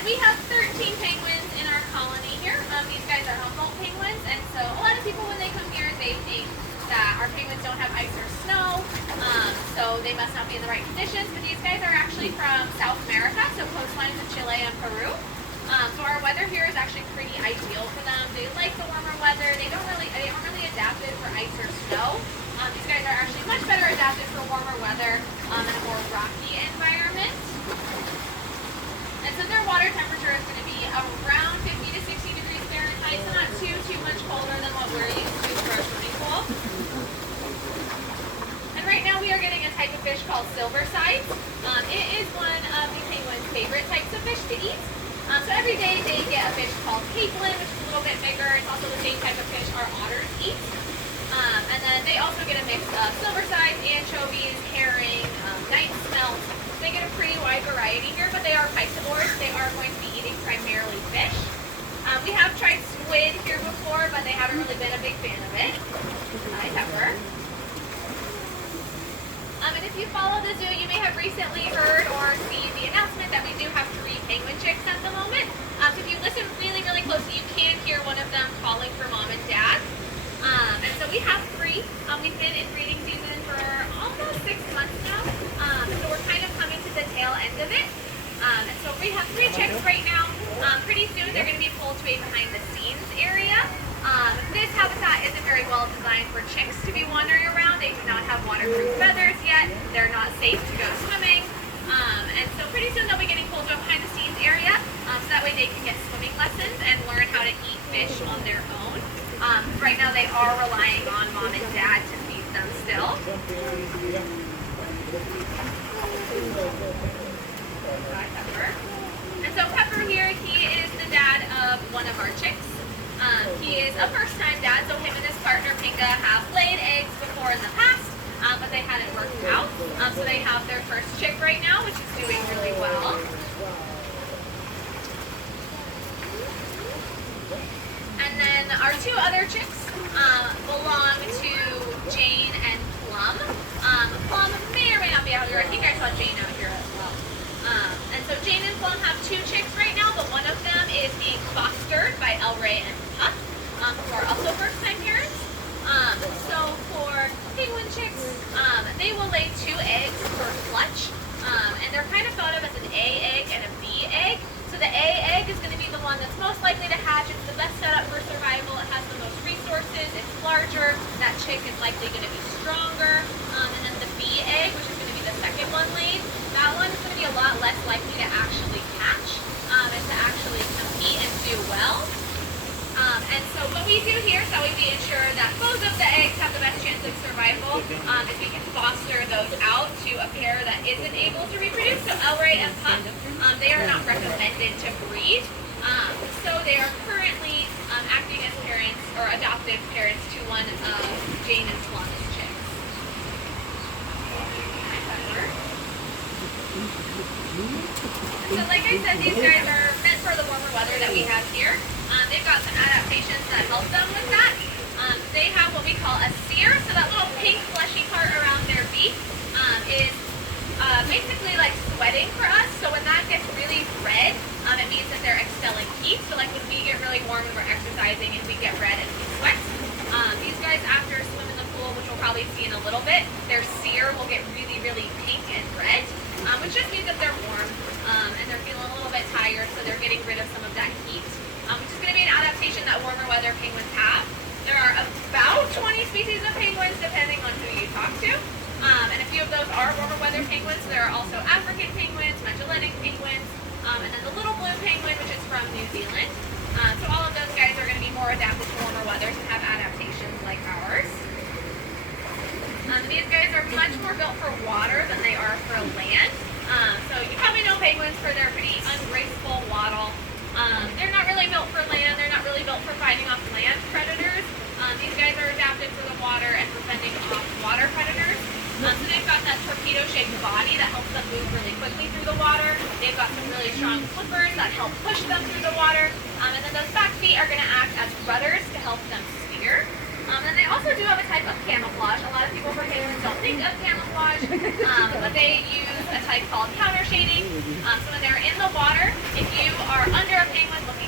And we have 13 penguins in our colony here. These guys are Humboldt penguins, and so a lot of people when they come here, they think that our penguins don't have ice or snow, so they must not be in the right conditions. But these guys are actually from South America, so coastlines of Chile and Peru. So our weather here is actually pretty ideal for them. They like the warmer weather. They aren't really adapted for ice or snow. These guys are actually much better adapted for warmer weather and a more rocky environment. And so their water temperature is going to be around 50 to 60 degrees Fahrenheit, so not too much colder than what we're used to for a swimming pool. And right now we are getting a type of fish called silver sides. It is one of the penguins' favorite types of fish to eat. So every day they get a fish called capelin, which is a little bit bigger. It's also the same type of fish our otters eat. And then they also get a mix of silver sides, anchovies, herring, night smelt. They get a pretty wide variety here, but they are piscivores. They are going to be eating primarily fish. We have tried squid here before, but they haven't really been a big fan of it. Hi, Pepper. And if you follow the zoo, you may have recently heard or seen the announcement that we do have 3 penguin chicks at the moment. So if you listen really, really closely, you can hear one of them calling for mom and dad. And so we have 3. We've been in breeding season for almost 6 months now. So we're kind of coming to the tail end of it. And so we have 3 chicks right now. Pretty soon they're going to be pulled to a behind the scenes area. This habitat isn't very well designed for chicks to be wandering around. They do not have waterproof feathers yet. They're not safe to go swimming. And so pretty soon they'll be getting pulled to a behind the scenes area. So that way they can get swimming lessons and learn how to eat fish on their own. Right now they are relying on mom and dad to feed them still. Hi, Pepper. And so Pepper here, he is the dad of one of our chicks. He is a first-time dad, so him and his partner Pinga have laid eggs before in the past, but they hadn't worked out. So they have their first chick right now, which is doing really well. And then our 2 other chicks belong to Jane and Plum. Plum may or may not be out here. I think I saw Jane out here as well. And so Jane and Plum have 2 chicks right now, but one of them is being fostered by El Rey and Pup, who are also first-time parents. So for penguin chicks, they will lay 2 eggs per clutch, and they're kind of thought of as an A egg and a B egg. So the A egg is going to be the one that's most likely to hatch. It's the best setup for survival. It has the most resources. It's larger. That chick is likely going to be stronger. And then the B egg, which is going to be the second one laid, that one is going to be a lot less likely to actually hatch and to actually compete and do well. And so what we do here, so we ensure that both of the eggs have the best chance of survival, is we can foster those out to a pair that isn't able to reproduce. So El Rey and Pup, they are not recommended to breed. So they are currently acting as parents or adoptive parents to one of Jane and Plum's chicks. So like I said, these guys are meant for the warmer weather that we have here. They've got some adaptations that help them with that. They have what we call a sear, so that little pink fleshy part around their beak is basically like sweating for us. So when that gets really red, it means that they're expelling heat. So like when we get really warm and we're exercising and we get red and we sweat, these guys after swim in the pool, which we'll probably see in a little bit, their sear will get really, really pink and red, which just means that they're warm and they're feeling a little bit tired, so they're getting rid of some of that heat, which is going to be an adaptation that warmer weather penguins have. There are about 20 species of penguins depending on who you talk to. And a few of those are warmer weather penguins. There are also African penguins, Magellanic penguins, and then the little blue penguin, which is from New Zealand. So all of those guys are going to be more adapted to warmer weathers and have adaptations like ours. These guys are much more built for water than they are for land. So you probably know penguins for their pretty ungraceful waddle. They're not really built for land. They're not really built for fighting off land predators. These guys are adapted for the water and for fending off water predators. So they've got that torpedo-shaped body that helps them move really quickly through the water. They've got some really strong flippers that help push them through the water. And then those back feet are going to act as rudders to help them steer. And they also do have a type of camouflage. A lot of people for penguins don't think of camouflage, but they use a type called counter shading. So when they're in the water, If you are under a penguin, look